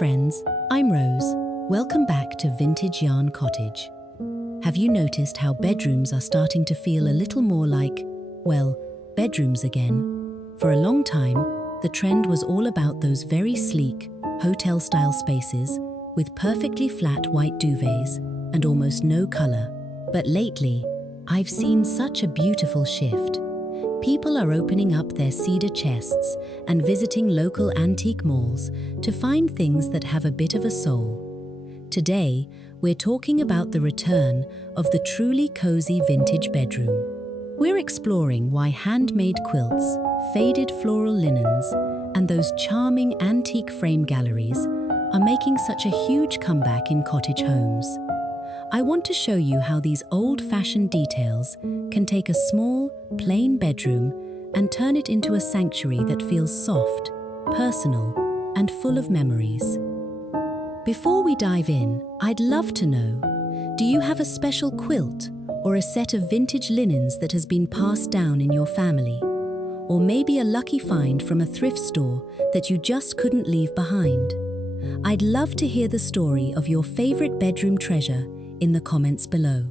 friends, I'm Rose. Welcome back to Vintage Yarn Cottage. Have you noticed how bedrooms are starting to feel a little more like, well, bedrooms again? For a long time, the trend was all about those very sleek, hotel-style spaces with perfectly flat white duvets and almost no color. But lately, I've seen such a beautiful shift. People are opening up their cedar chests and visiting local antique malls to find things that have a bit of a soul. Today, we're talking about the return of the truly cozy vintage bedroom. We're exploring why handmade quilts, faded floral linens, and those charming antique frame galleries are making such a huge comeback in cottage homes. I want to show you how these old-fashioned details can take a small, plain bedroom and turn it into a sanctuary that feels soft, personal, and full of memories. Before we dive in, I'd love to know, do you have a special quilt or a set of vintage linens that has been passed down in your family? Or maybe a lucky find from a thrift store that you just couldn't leave behind? I'd love to hear the story of your favorite bedroom treasure in the comments below.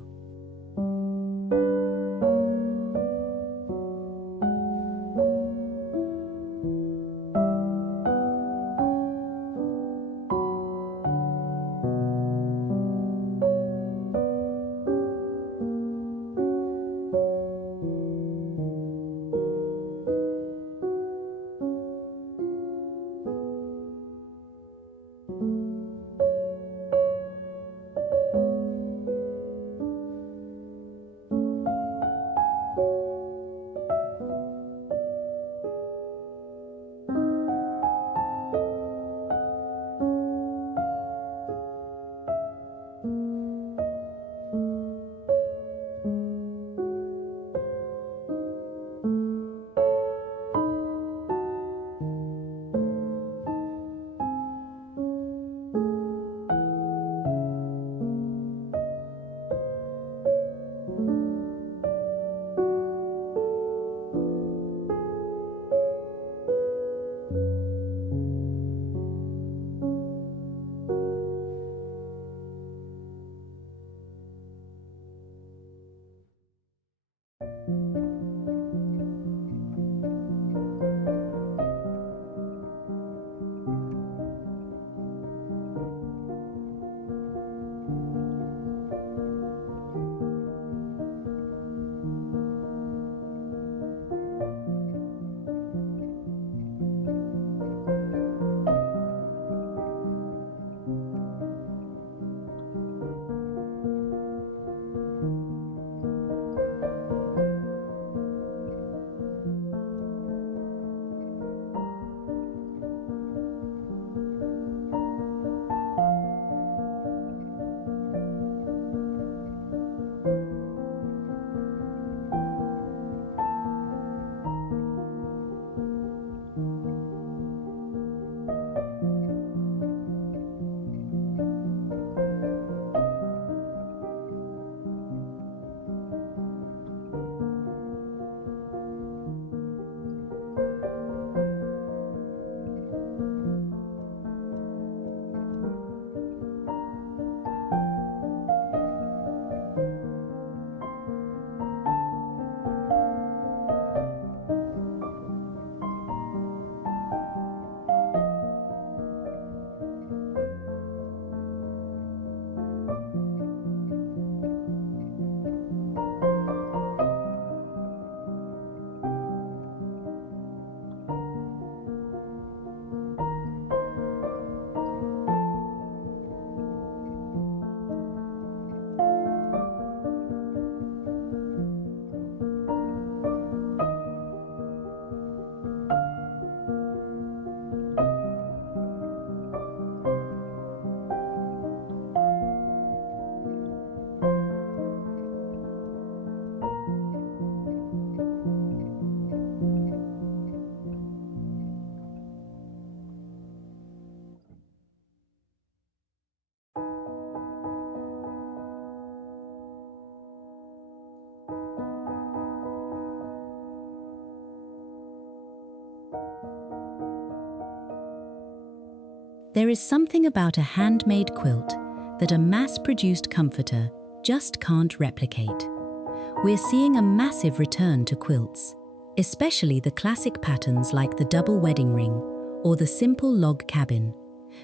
There is something about a handmade quilt that a mass-produced comforter just can't replicate. We're seeing a massive return to quilts, especially the classic patterns like the double wedding ring or the simple log cabin,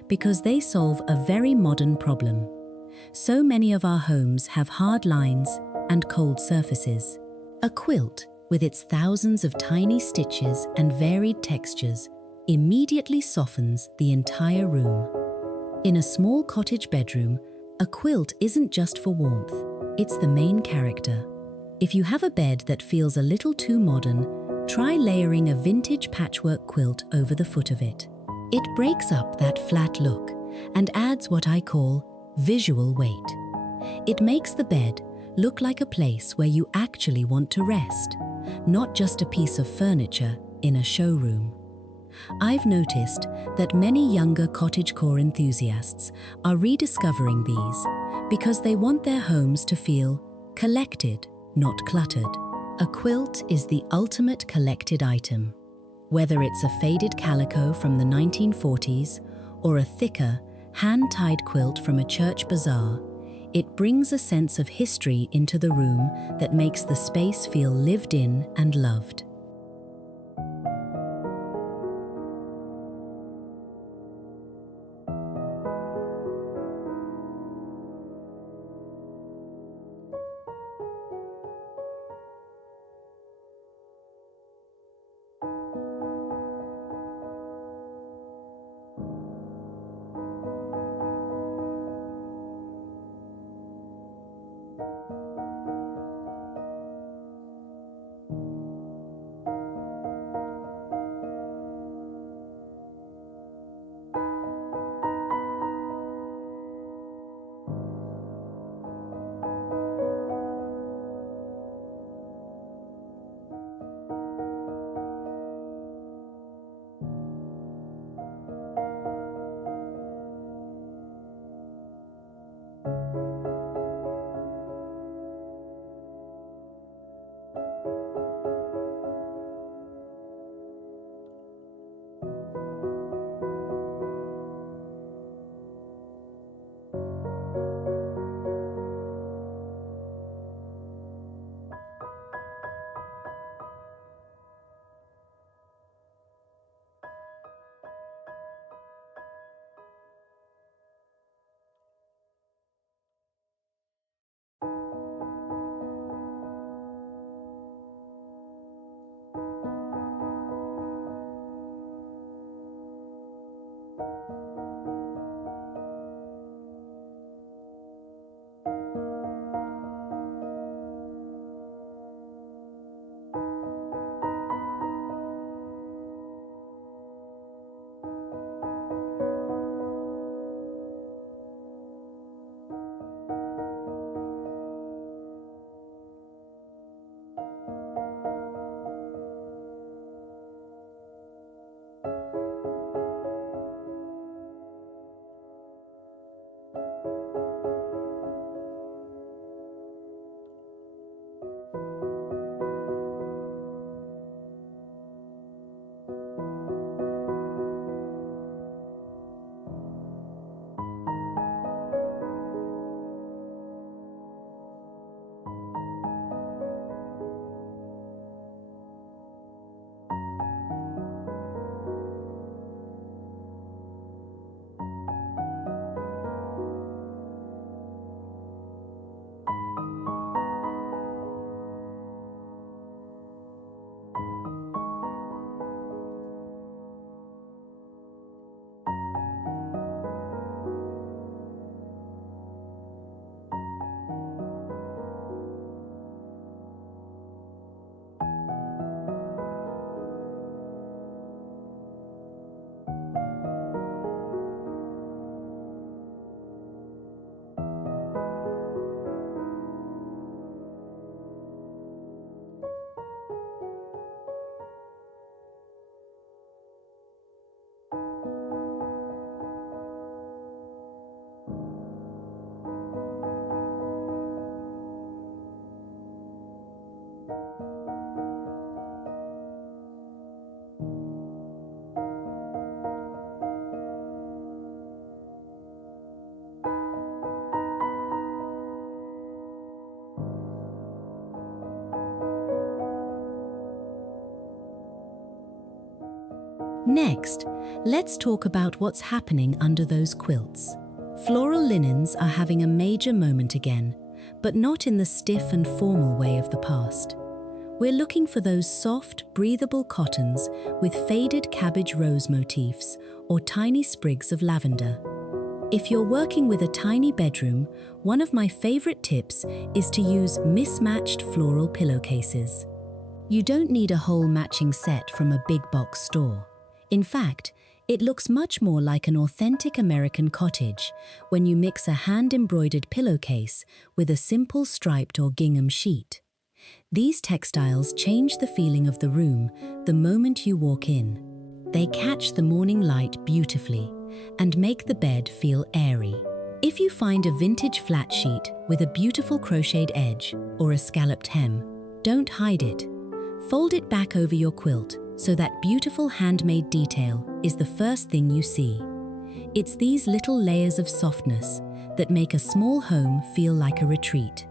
because they solve a very modern problem. So many of our homes have hard lines and cold surfaces. A quilt, with its thousands of tiny stitches and varied textures, immediately softens the entire room. In a small cottage bedroom, a quilt isn't just for warmth, it's the main character. If you have a bed that feels a little too modern, try layering a vintage patchwork quilt over the foot of it. It breaks up that flat look and adds what I call visual weight. It makes the bed look like a place where you actually want to rest, not just a piece of furniture in a showroom. I've noticed that many younger cottagecore enthusiasts are rediscovering these because they want their homes to feel collected, not cluttered. A quilt is the ultimate collected item. Whether it's a faded calico from the 1940s or a thicker, hand-tied quilt from a church bazaar, it brings a sense of history into the room that makes the space feel lived in and loved. Next, let's talk about what's happening under those quilts. Floral linens are having a major moment again, but not in the stiff and formal way of the past. We're looking for those soft, breathable cottons with faded cabbage rose motifs or tiny sprigs of lavender. If you're working with a tiny bedroom, one of my favorite tips is to use mismatched floral pillowcases. You don't need a whole matching set from a big box store. In fact, it looks much more like an authentic American cottage when you mix a hand-embroidered pillowcase with a simple striped or gingham sheet. These textiles change the feeling of the room the moment you walk in. They catch the morning light beautifully and make the bed feel airy. If you find a vintage flat sheet with a beautiful crocheted edge or a scalloped hem, don't hide it. Fold it back over your quilt so that beautiful handmade detail is the first thing you see. It's these little layers of softness that make a small home feel like a retreat.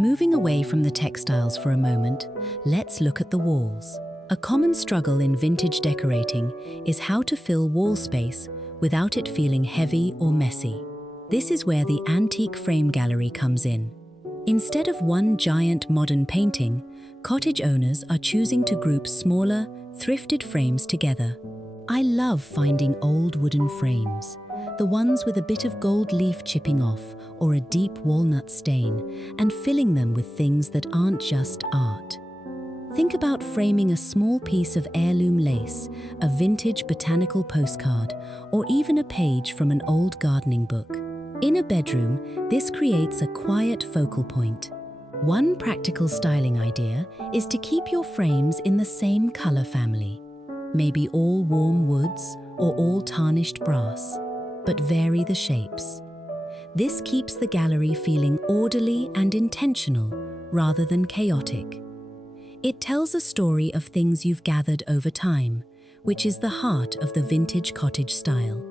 Moving away from the textiles for a moment, let's look at the walls. A common struggle in vintage decorating is how to fill wall space without it feeling heavy or messy. This is where the antique frame gallery comes in. Instead of one giant modern painting, cottage owners are choosing to group smaller, thrifted frames together. I love finding old wooden frames, the ones with a bit of gold leaf chipping off or a deep walnut stain, and filling them with things that aren't just art. Think about framing a small piece of heirloom lace, a vintage botanical postcard, or even a page from an old gardening book. In a bedroom, this creates a quiet focal point. One practical styling idea is to keep your frames in the same color family. Maybe all warm woods or all tarnished brass, but vary the shapes. This keeps the gallery feeling orderly and intentional rather than chaotic. It tells a story of things you've gathered over time, which is the heart of the vintage cottage style.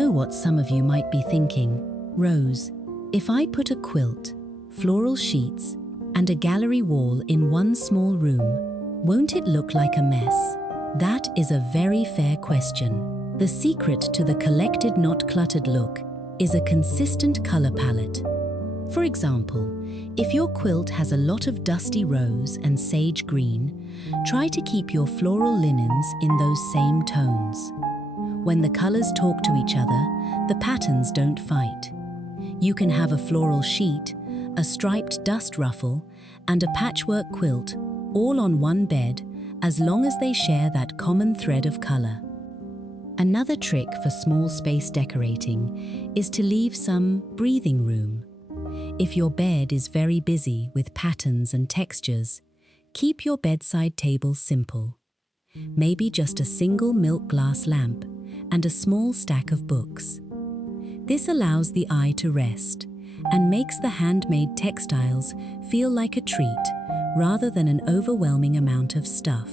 know what some of you might be thinking. Rose, if I put a quilt, floral sheets, and a gallery wall in one small room, won't it look like a mess? That is a very fair question. The secret to the collected, not cluttered look is a consistent color palette. For example, if your quilt has a lot of dusty rose and sage green, try to keep your floral linens in those same tones. When the colors talk to each other, the patterns don't fight. You can have a floral sheet, a striped dust ruffle, and a patchwork quilt all on one bed, as long as they share that common thread of color. Another trick for small space decorating is to leave some breathing room. If your bed is very busy with patterns and textures, keep your bedside table simple. Maybe just a single milk glass lamp and a small stack of books. This allows the eye to rest and makes the handmade textiles feel like a treat rather than an overwhelming amount of stuff.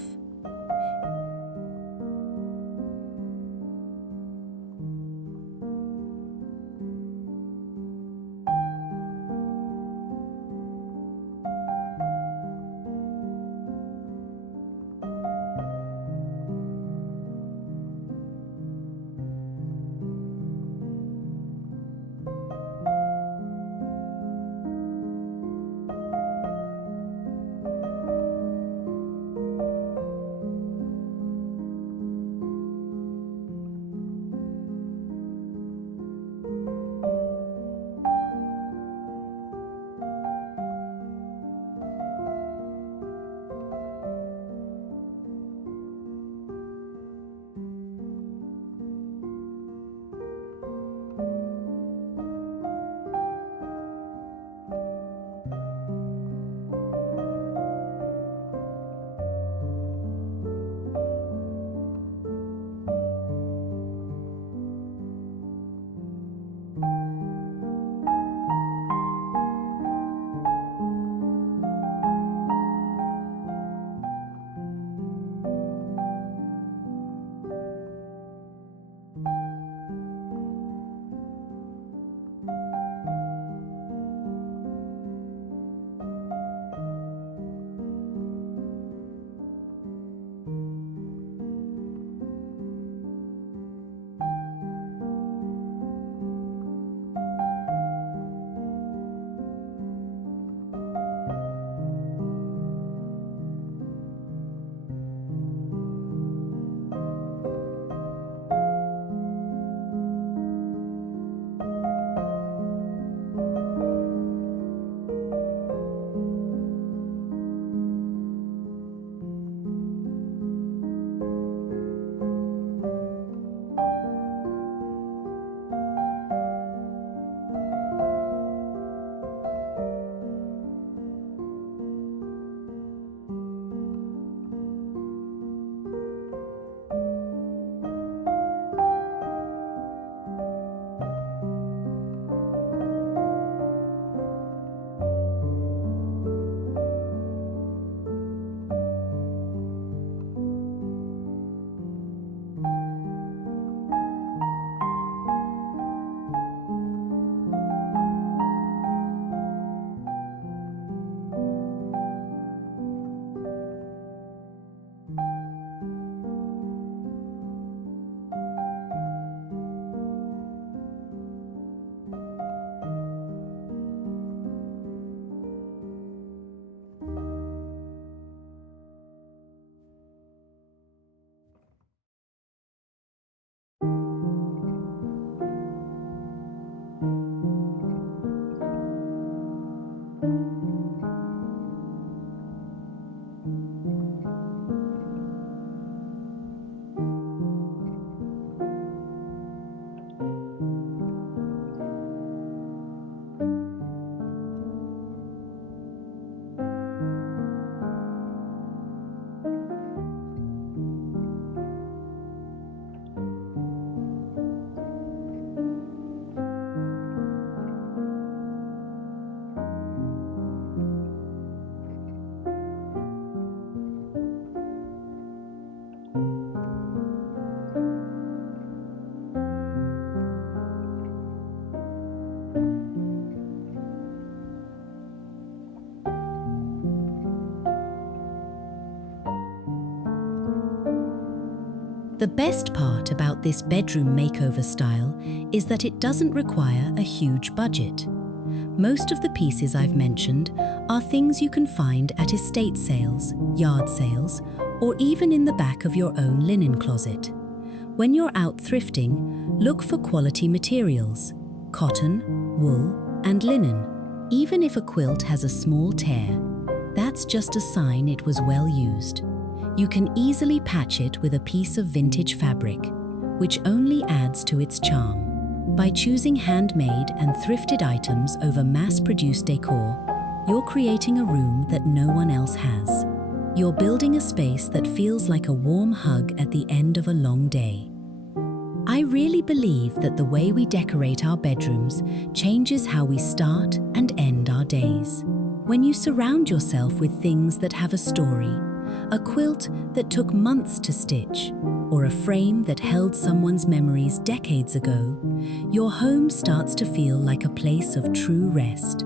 The best part about this bedroom makeover style is that it doesn't require a huge budget. Most of the pieces I've mentioned are things you can find at estate sales, yard sales, or even in the back of your own linen closet. When you're out thrifting, look for quality materials: cotton, wool, and linen. Even if a quilt has a small tear, that's just a sign it was well used. You can easily patch it with a piece of vintage fabric, which only adds to its charm. By choosing handmade and thrifted items over mass-produced decor, you're creating a room that no one else has. You're building a space that feels like a warm hug at the end of a long day. I really believe that the way we decorate our bedrooms changes how we start and end our days. When you surround yourself with things that have a story, a quilt that took months to stitch, or a frame that held someone's memories decades ago, your home starts to feel like a place of true rest.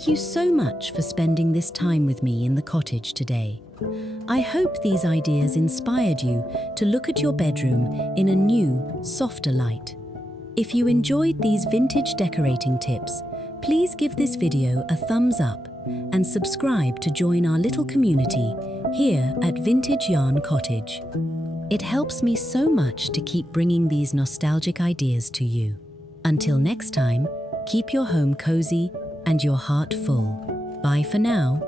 Thank you so much for spending this time with me in the cottage today. I hope these ideas inspired you to look at your bedroom in a new, softer light. If you enjoyed these vintage decorating tips, please give this video a thumbs up and subscribe to join our little community here at Vintage Yarn Cottage. It helps me so much to keep bringing these nostalgic ideas to you. Until next time, keep your home cozy and your heart full. Bye for now.